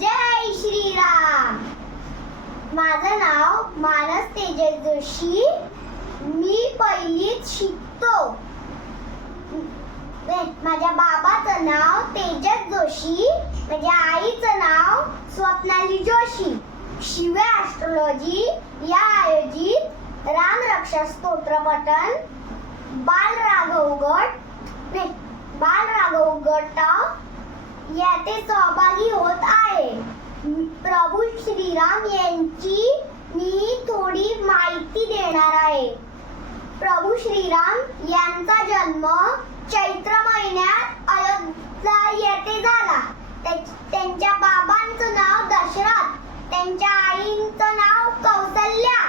जय श्रीराम. माझं नाव मानस तेजस जोशी. मी पहिलीत शिकतो. माझ्या बाबाचं नाव तेजस जोशी. माझ्या आईचं नाव स्वप्नाली जोशी. शिव्या ॲस्ट्रोलॉजी या आयोजित रामरक्षा स्तोत्र पठण बालराघव गट याते सहभागी होत आहे. प्रभू श्रीराम यांची मी थोडी माहिती देणार आहे. प्रभू श्रीराम यांचा जन्म चैत्र महिन्यात अयोध्या येथे झाला. त्यांच्या बाबांचं नाव दशरथ, त्यांच्या आईचं नाव कौसल्या.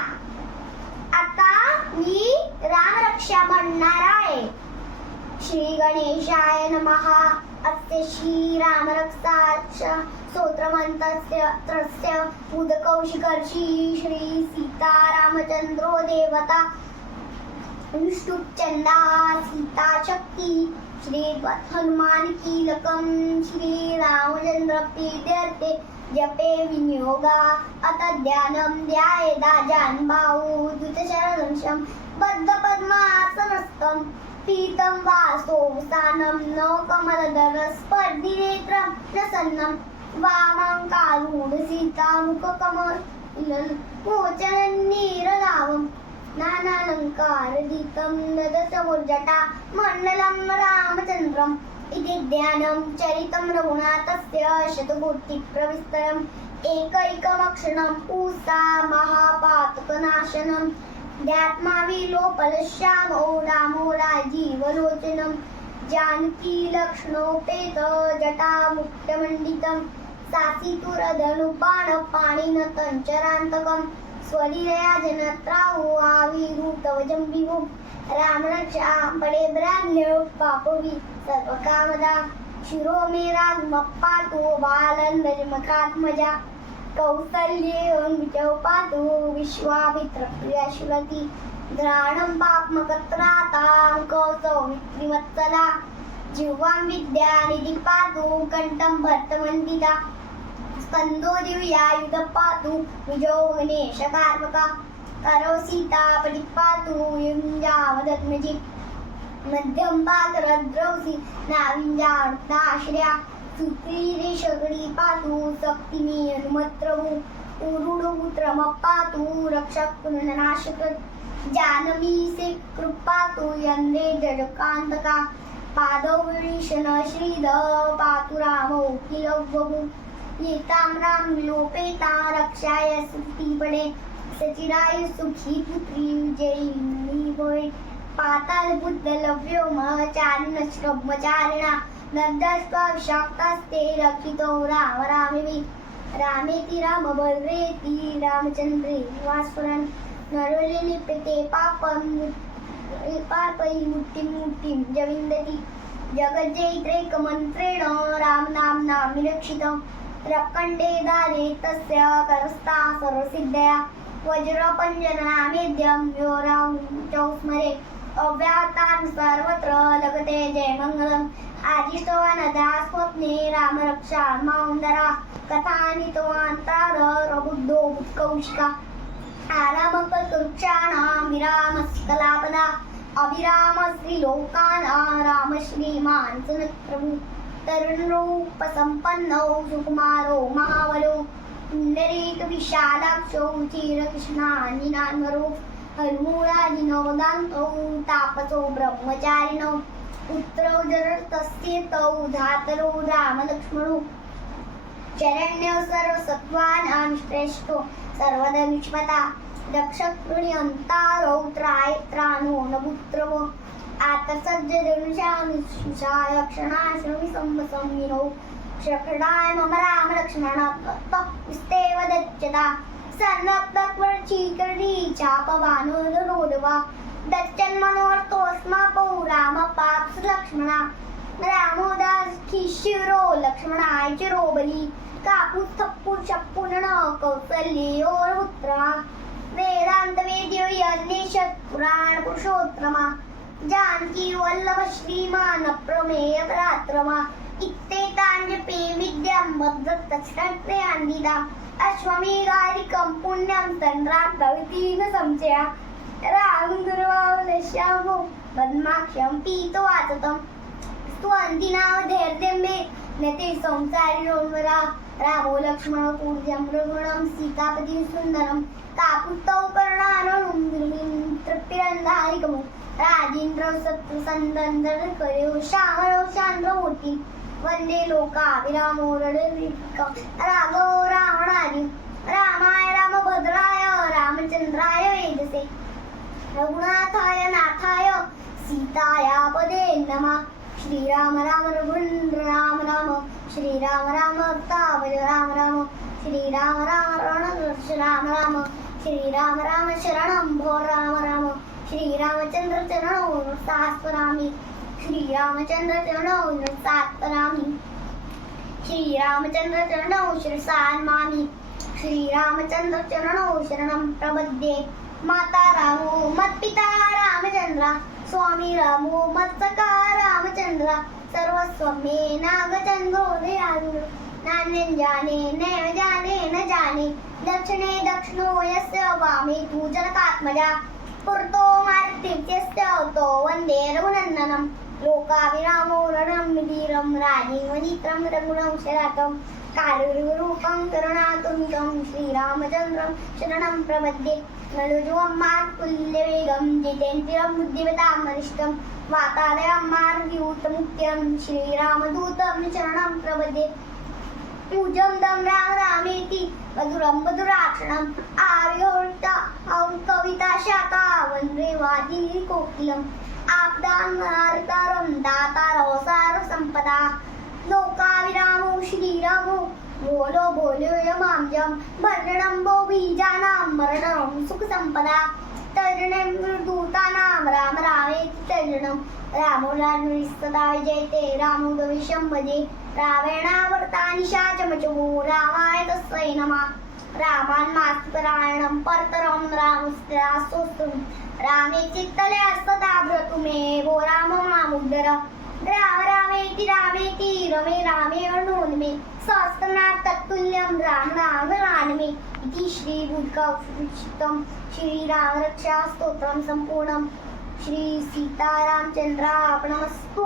आता मी रामरक्षा म्हणणार आहे. श्री गणेशाय नमः. अस्य श्री रामरक्षा स्तोत्रमन्त्रस्य उदकौशिकर्षि श्री सीतारामचन्द्रो देवता विष्णुचन्दा सीता शक्ति श्री हनुमान कीलकम श्री रामचंद्र प्रीत्यर्थे जपे विनियोगा अत ध्यानं ध्यायेदा जानबाहु द्वितशरणं बद्ध पद्मासनस्थं पीतं वासोऽवसानं न कमलदल स्पर्धिनेत्रं प्रसन्नं वामं कारुणसीतामुखकमललोचननीरलावं नानालङ्कारदीप्तं ददशमुर्जटा मण्डलं रामचन्द्रम् इति ध्यानं चरितं रघुनाथस्य शतकोटिप्रविस्तरम् एकैकमक्षरं पूसा महापातकनाशनं ध्यात्माविलोपलश्यामो रामो राजीवलोचनं जानकी लक्ष्मणोपेत जटामुक्तमण्डितं सासितुरधनुबाणपाणिनतञ्चरान्तकं स्वलीलया जनत्रावो आविरूतवजं विभुं रामरक्षा पडे ब्राह्म्यो पापवि सर्वकामदा शिरो मे रागमपातु बालन्नजमकात्मजा कौसल्ये अंगजौ पातु विश्वामित्रप्रिया घ्राणं पाप्मकत्रातां कौसौमित्रिवत्सला जिह्वां विद्यानिधि पातु कण्ठं भर्तमण्डिता स्कन्दो दिव्यायुध पातु विजो गणेशकार्मका करो सीतापति पातु युञ्जावदत्मजि मध्यं पातरद्रौसि नाविञ्जावृताश्रया सुतीरेशगणी पातु सक्तिनी हनुमत्रभु उरुडुपुत्रम पातु रक्षक पुनर्नाशकृत जानमी से कृपातु यन्ने जडकान्तका पादौ विभीषण श्रीद पातु रामो किलवभु येतां राम लोपेता रक्षाय सुखी पडे सचिराय सुखी पुत्री जयिनी भवे पाताल बुद्ध लव्योम चारिण श्रब्मचारिणा नर्दस्त्वा विषाक्तास्ते रक्षितो राम रामेति रामेति रामभद्रेति रामचन्द्रे वास्फुरन् नरवलिनि प्रीते पापै मुट्टिं जविन्दति जगज्जयित्रैकमन्त्रेण रामनाम्ना विरक्षितं रक्कण्डे दारे तस्य करस्था सर्वसिद्धया वज्रपञ्जरनामेद्यं यो रामौ स्मरे अव्याहतां सर्वत्र लगते जयमङ्गलम् आजिष्टवानदा स्वप्ने रामरक्षा माउन्दरा कथानितवान्तार रबुद्धो बुत्कौशिका आरामकल्पवृक्षाणां विरामस्कलापदा अभिरामश्रीलोकानां रामश्रीमान् सुनप्रभु तरुणरूपसम्पन्नौ सुकुमारो महाबलो पुण्डरीकविशालाक्षौ चिरकृष्णानिनान्वरो हनुमूलाजिनो दान्तौ तापसो ब्रह्मचारिणौ पुत्रौ जरतस्येतौ धातरौ रामलक्ष्मणौ शरण्यौ सर्वसत्त्वानां श्रेष्ठो सर्वधनुष्मता दक्षकृण्यन्तारौ त्राणो न पुत्रवो आतसज्जनुषामिषायक्षणाश्रमिसंवसंविनौ शक्रणाय मम रामलक्ष्मण विस्तेव दच्यता सन्नप्तक्वरचीकरणी चापवानो नरोदवा दच्चन्मनोर्थोऽस्मापौ रामपाक्ष लक्ष्मणा रामोदास्खिशिरो लक्ष्मणाय चिरो बली कापुस्थप्पुषप्पुनः कौसल्योर्पुत्रा वेदान्तवेद्यो यज्ञेशत् पुराण पुरुषोत्तमा जानकी वल्लभ श्रीमान प्रमेय परात्रमा इत्तेता वेदाञ्जपे विद्यां वज्रतश्रत्रे अन्विता अश्वमेधादिकं पुण्यं तन्त्रात् भवति न संशयः रामं दुर्वावलश्यामो पद्माक्षं पीतवासतं स्वन्तिनावधैर्यं मे नते संसारिणोन्मरा रामो लक्ष्मणो पूज्यं रघुणं सीतापतिं सुन्दरं काकुत्स्थौ कर्णारणं तृप्तिरन्धारिकमो राजेन्द्र सत्त्वसन्दन्दनकरो श्यामलो शान्द्रमूर्तिं वन्दे लोकाभिरामो रणवीरं राघवो रावणादि रामाय रामभद्राय रामचन्द्राय वेदसे रघुनाथाय नाथाय सीताया पदे नमः श्रीराम राम रघुन्द्र राम राम श्रीराम राम भक्तावज राम राम श्रीराम राम रणदर्श राम राम श्रीराम राम शरणं भो राम राम श्रीरामचन्द्र चरणौ नमस्कारामि श्रीरामचन्द्र चरणौ नमस्कारामि श्रीरामचन्द्र चरणौ शिरसा नमामि श्रीरामचन्द्र चरणौ शरणं प्रपद्ये माता रामो मत्पिता रामचन्द्र स्वामी रामो मत्सखा रामचन्द्र सर्वस्वं मे नागचन्द्रो दयालु नान्यं जाने नैव जाने न जाने दक्षिणे दक्षिणो यस्य वामे तु जनकात्मजा पुरतो मारुतिर्यस्य तो वन्दे रघुनन्दनं लोकाभिरामो रणं राजीवनेत्रं रघुवंशरतं कालरूपं करुणातुङ्गं श्रीरामचन्द्रं शरणं प्रपद्ये ननुजुवं मात्कुल्यवेगं जितेन्द्रियं बुद्धिमतां वरिष्ठं वातादयं मारुतिमुक्त्यं श्रीरामदूतं शरणं प्रपद्ये पूजं दं राम रामेति मधुरं मधुराक्षरम् आर्योष्टा कविता शाखा वन्दे वादी कोकिलम् आपदां दातारो सारसम्पदा लोकाभिरामो श्रीरामो बोलो बोलो यमांजं भरणं भो बीजानां मरणं सुखसम्पदा तरणं दूतानां राम रामेति तरणं रामो रामस्तदा विजयते रामो गविशं भजे रावणावर्तानि शाचमचमो रामाय तस्मै नमः रामान्मास्परायणं परतरं रामस्त्रास्तोत्रं रामे चित्तले सदा भ्रतु मे वो राम मामुद्धर राम रामेति रमे रामे अनुनमे सहस्रनाथ तत्तुल्यं राम राम रानमे इति श्रीभूतकौशिकं श्रीराम रक्षा स्तोत्रं सम्पूर्णं श्री सीतारामचन्द्रार्पणमस्तु।